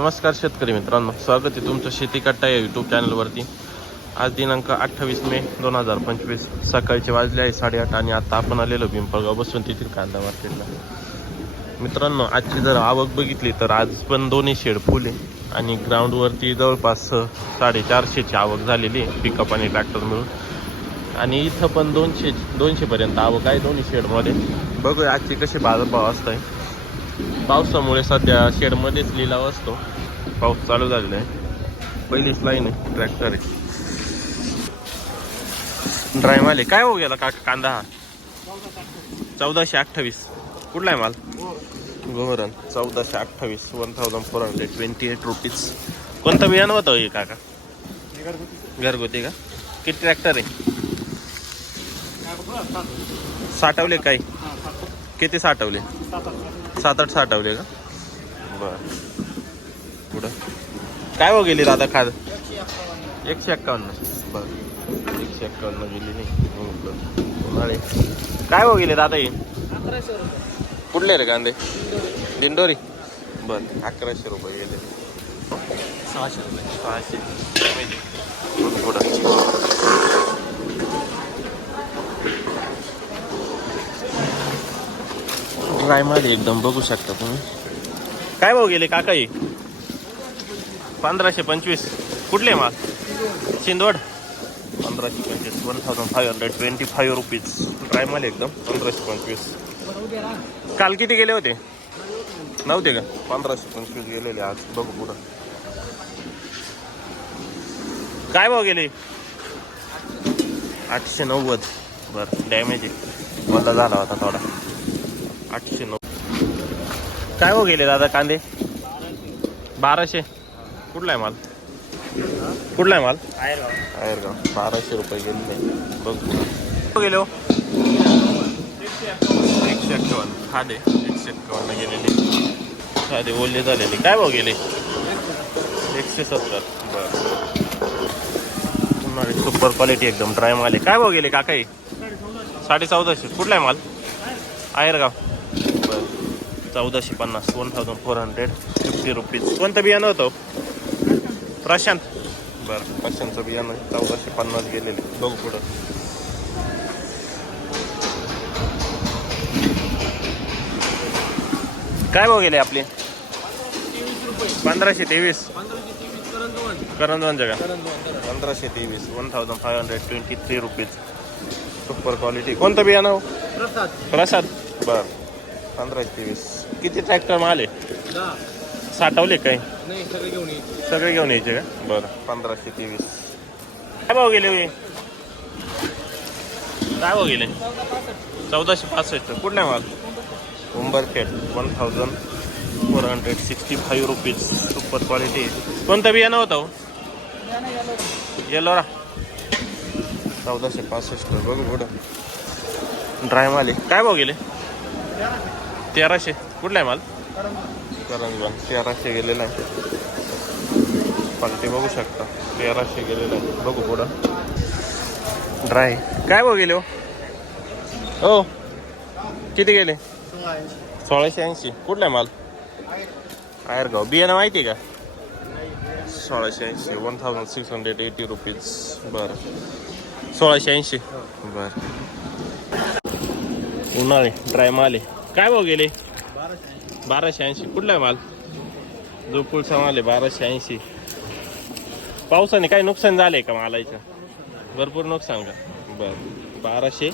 नमस्कार शेतकरी मित्रांनो स्वागत आहे तुमचं शेती कट्टा या यूट्यूब चॅनलवरती आज दिनांक अठ्ठावीस मे दोन हजार पंचवीस. सकाळचे वाजले आहे साडेआठ आणि आता आपण आलेलो पिंपळगाव बसून तेथील कांदा मार्केटला मित्रांनो आजची जर आवक बघितली तर आज पण दोन्ही शेड फुले आणि ग्राउंडवरती जवळपास साडेचारशेची आवक झालेली आहे पिकअप आणि ट्रॅक्टर मिळून. आणि इथं पण दोनशे दोनशेपर्यंत आवक आहे दोन्ही शेडमध्ये. बघूया आजची कसे बाजारभाव असत आहे पावसामुळे सध्या शेडमध्येच लिलाव असतो. पाऊस चालू झालेला आहे. पहिलीच लाईन आहे ट्रॅक्टर आहे. ड्राय माल आहे काय हो गेला का कांदा? हा चौदाशे अठ्ठावीस. कुठला आहे माल? गोहरन चौदाशे अठ्ठावीस. One thousand four hundred twenty eight rupees कोणतं बियाणं होतं हे काका? घरगुती का? किती ट्रॅक्टर आहे? साठवले काय किती साठवले? सात आठ साठवले का? बर. पुढं काय हो गेली दादा खाद? एकशे एक्कावन्न. बर. एकशे एक्कावन्न गेली नाही. हो, बरं. उन्हाळे. काय हो गेले दादा हे? कुठले रे कांदे? दिंडोरी? बर. अकराशे रुपये गेले. सहाशे रुपये. सहाशे. पुढं ड्रायमध्ये एकदम बघू शकता तुम्ही. काय भाऊ गेले काका पंधराशे पंचवीस. कुठले माल? शिंदवड? पंधराशे पंचवीस. One thousand five hundred twenty five rupees dry माल एकदम पंधराशे पंचवीस. काल किती गेले होते? नव्हते का? पंधराशे पंचवीस गेलेले आज. बघू पुढं. काय भाव गेले? आठशे नव्वद. बरं डॅमेज आहे. मला झाला होता थोडा. आठशे नव्वद काय भाव गेले दादा कांदे? बाराशे. कुठला आहे माल? कुठला आहे माल? आयरगाव बाराशे रुपये गेलेले बघ. गेले हो? एकशे एक्कावन्न. खादे. एकशे एक्कावन्न गेलेले. खादे ओले झालेले. काय भाव गेले? एकशे सत्तर. बरं. पुन्हा सुपर क्वालिटी एकदम ड्राय माल आहे. काय भाव गेले काका हे साडे चौदाशे कुठला आहे माल? आयरगाव चौदाशे पन्नास one thousand four hundred fifty rupees कोणतं बियाणं होतं? प्रशांत. बरं प्रशांतचं बियाणं चौदाशे पन्नास गेलेले. बघू पुढं. काय भाव गेले आपले? पंधराशे तेवीस. करंजवन जगा पंधराशे तेवीस. One thousand five hundred twenty three rupees super quality कोणतं बियाणं हो? प्रसाद. बर. पंधराशे तेवीस. किती ट्रॅक्टर माल आहे? साठवले काय? नाही सगळे घेऊन ये सगळे घेऊन यायचे का? बरं. पंधराशे तेवीस. काय भाव गेले काय भाव गेले? चौदाशे पासष्ट. कुठला माल? Umbarkhed one thousand four hundred sixty five rupees super quality कोणतं बियाणं होतं हो? येलोरा चौदाशे पासष्ट. बघू पुढं. ड्राय माल आहे. काय भाव गेले? तेराशे. कुठला आहे माल? करंजवन तेराशे गेलेला आहे. क्वालिटी बघू शकता. तेराशे गेलेला आहे. बघू पुढं. ड्राय काय भाव गेले हो? हो. किती गेले? सोळाशे ऐंशी. कुठला आहे माल? आयरगाव बियाणं माहिती आहे का? सोळाशे ऐंशी. One thousand six hundred eighty rupees बरं. सोळाशे ऐंशी. बरं. उन्हाळे. ड्राय माल आहे. काय भाव गेले? बाराशे ऐंशी. कुठला आहे माल? जो पुढचा माल आहे बाराशे ऐंशी. पावसाने काही नुकसान झालंय का मालाचं? भरपूर नुकसान का? बरं. बाराशे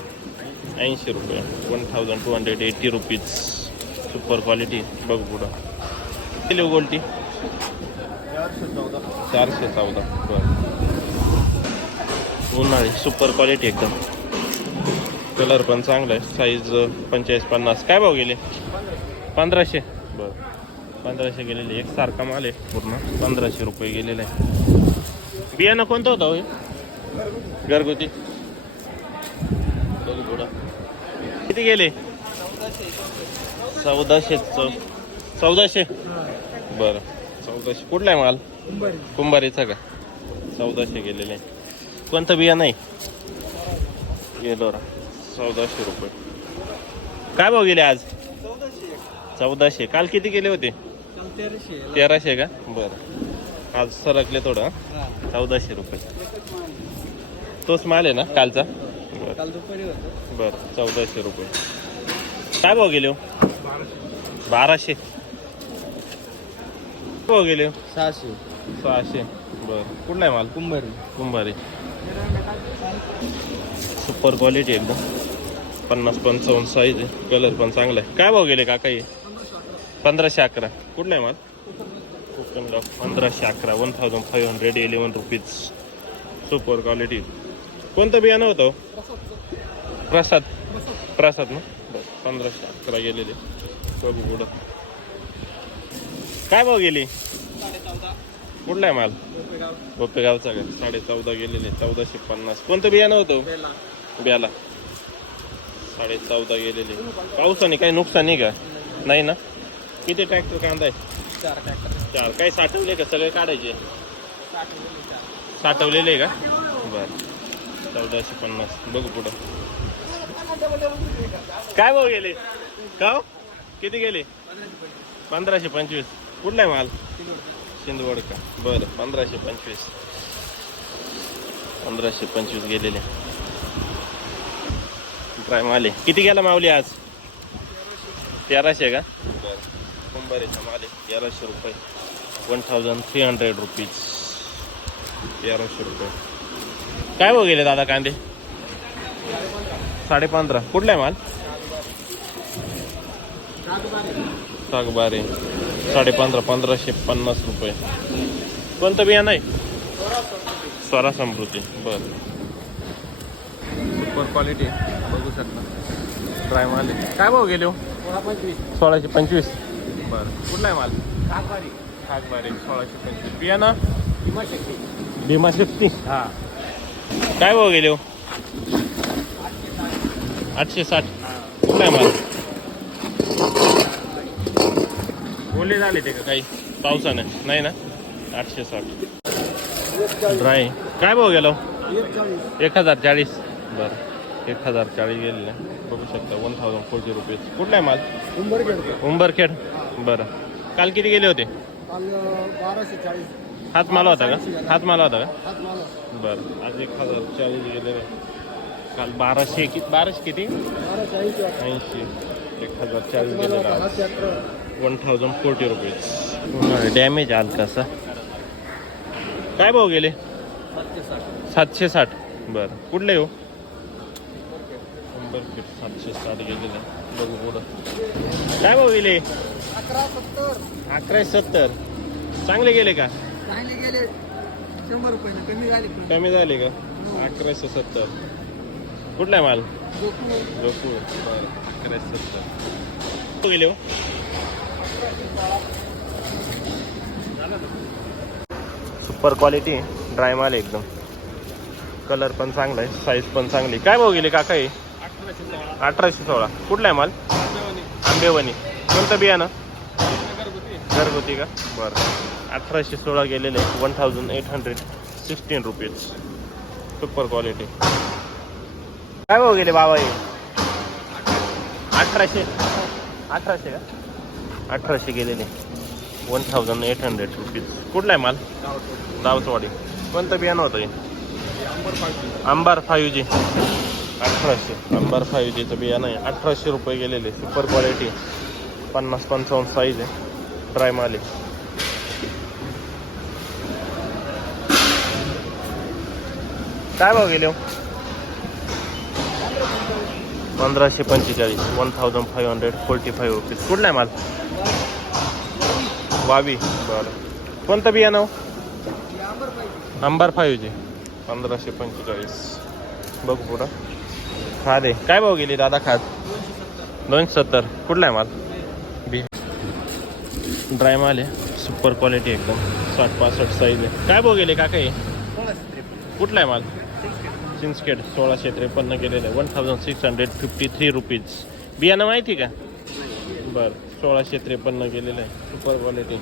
ऐंशी रुपये. One thousand two hundred eighty rupees super quality बघ पुढं. किती गोल्टी? चारशे चौदा. बरं. उन्हाळी. सुपर क्वालिटी एकदम. कलर पण चांगला आहे. साईज पंचेचाळीस पन्नास. काय भाव गेले? पंधराशे. बरं. पंधराशे गेलेले. एक सारखा माल आहे पूर्ण. पंधराशे रुपये गेलेले आहे. बियाणं कोणतं होतं हो? घरगुती. किती गेले? चौदाशे चौ चौदाशे? बरं. चौदाशे. कुठला आहे माल? कुंभारीचा का? चौदाशे गेलेले आहे. कोणतं बियाणं आहे? गेलो चौदाशे रुपये. काय भाव गेले आज? चौदाशे. काल किती गेले होते? तेराशे. का? बरं. आज सरकले थोडं चौदाशे रुपये. तोच माल आहे ना कालचा? बरं. काल चौदाशे रुपये. काय भाव गेले हो? बाराशे. भाव गेले हो? सहाशे. सहाशे. बरं. कुठला आहे माल? कुंभारी. कुंभारी. सुपर क्वालिटी एकदम. पन्नास पंचावन्न साईज आहे. कलर पण चांगला आहे. काय भाव गेले काका हे? पंधराशे अकरा. कुठला आहे माल? कोकणला पंधराशे अकरा. One thousand five hundred eleven rupees super quality कोणतं बियाणं होतं हो? प्रसाद. प्रसाद ना? पंधराशे अकरा गेलेले. बघू पुढं. काय भाव गेली? कुठला आहे माल? बोपेगावचा का? साडे चौदा गेलेले. चौदाशे पन्नास. कोणतं बियाणं होतं ब्याला साडे चौदा गेलेले. पावसाने काही नुकसान नाही का? नाही ना? किती ट्रॅक्टर कांदा आहे? चार ट्रॅक्टर चार. काही साठवले का? सगळे काढायचे? साठवलेले का? बर. चौदाशे पन्नास. बघू पुढं. काय भाऊ गेले? का हो? किती गेले? पंधराशे पंचवीस. कुठला आहे माल? सिंधवड का बरं पंधराशे पंचवीस. पंधराशे पंचवीस गेलेले. ड्राय माले किती गेला माऊली आज? तेराशे का? बरं आहे माले तेराशे रुपये. One thousand three hundred rupees तेराशे रुपये. काय भाव गेले दादा कांदे? साडे पंधरा कुठला आहे माल? सागबारे. साडे पंधरा पंधराशे पन्नास रुपये. कोणतं बियाणं आहे? स्वरा समृद्धी. बरं. सुपर क्वालिटी बघू शकता. ड्राय माल काय भाव गेले हो? सोळाशे पंचवीस. बरं. कुठला आहे माल? काकवारी सागबारे सोळाशे पंचवीस. बियाणं? किंवा शक्ती भीमा शक्ती हा. काय भाव गेले हो? आठशे साठ. कुठला आहे माल? ओले झाले ते का काही? पावसाने. नाही ना? आठशे साठ. ड्राय काय भाव गेलो एक हजार चाळीस. बरं. एक हजार चाळीस गेलेले. बघू शकता वन थाउजंड फोर्टी रुपीज कुठला आहे माल? घेतो उंबरखेड? बरं. काल किती गेले होते? काल बाराशे चाळीस. हात माला होता का? हात माला होता का? हात मला बरं. आज एक हजार चाळीस गेले. काल बाराशे कि बाराशे किती? ऐंशी. एक हजार चाळीस गेलेला आज हात यात्रा one thousand forty rupees damage आल कसा काय भाव गेले? सातशे साठ. बरं. कुठले हो? शंभर फीट सातशे साठ गेलेले बघू पुढं. काय भाव गेले? अकरा सत्तर. अकराशे सत्तर. चांगले गेले का? चांगले गेले. शंभर रुपये कमी झाले कमी झाले का? अकराशे सत्तर. कुठला आहे माल? गोकुळ. बरं. अकराशे सत्तर. कुठं गेले हो? सुपर क्वालिटी ड्राय माल आहे एकदम. कलर पण चांगला आहे साईज पण चांगली. काय भाव गेले काका हे? अठराशे सोळा. कुठला आहे माल? आंबेवणी कोणतं बियाणं? घरगुती. का? बरं. अठराशे सोळा गेलेले one thousand eight hundred sixteen rupees super quality काय भाव गेले बाबा हे? अठराशे. अठराशे का? अठराशे गेलेले. One thousand eight hundred rupees कुठला आहे माल? दावतवाडी कोणतं बियाणं होतं हे? अंबार फाईव्ह जी अठराशे. नंबर फाईव्ह जीचं बियाणं आहे अठराशे रुपये गेलेले. सुपर क्वालिटी पन्नास पंचावन्न साईज आहे. ड्राय माले काय भाव गेले हो? पंधराशे पंचेचाळीस. One thousand five hundred forty five rupees कुठला आहे माल? वावी. बरं. कोणतं बियाणं हो? फाईव्ह जी पंधराशे पंचेचाळीस. बघू पुढं. खाद. आहे काय भाव गेली दादा खाद? दोनशे सत्तर. कुठला आहे माल? बी. ड्राय माल आहे. सुपर क्वालिटी एकदम. साठ पासष्ट साईज आहे. काय भाव गेले काका हे? कुठला आहे माल? चिंचखेड सोळाशे त्रेपन्न गेलेलं आहे. One thousand six hundred fifty three rupees बियाणं माहिती का? बरं. सोळाशे त्रेपन्न गेलेलं आहे. Super quality.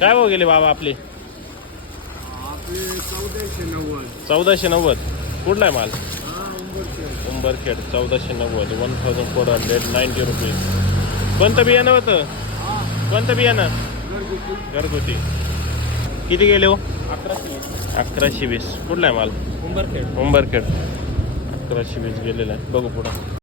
काय भाव गेले बाबा आपले? आपले चौदाशे नव्वद. चौदाशे नव्वद. कुठला आहे माल? उंबरखेड चौदाशे नव्वद one thousand four hundred ninety rupees कोणतं बियाणं होतं? कोणतं बियाणं? घरगुती. घरगुती किती गेले हो? अकराशे अकराशे वीस. कुठला आहे माल? उंबरखेड. उंबरखेड. अकराशे वीस गेलेला आहे. बघू पुढं.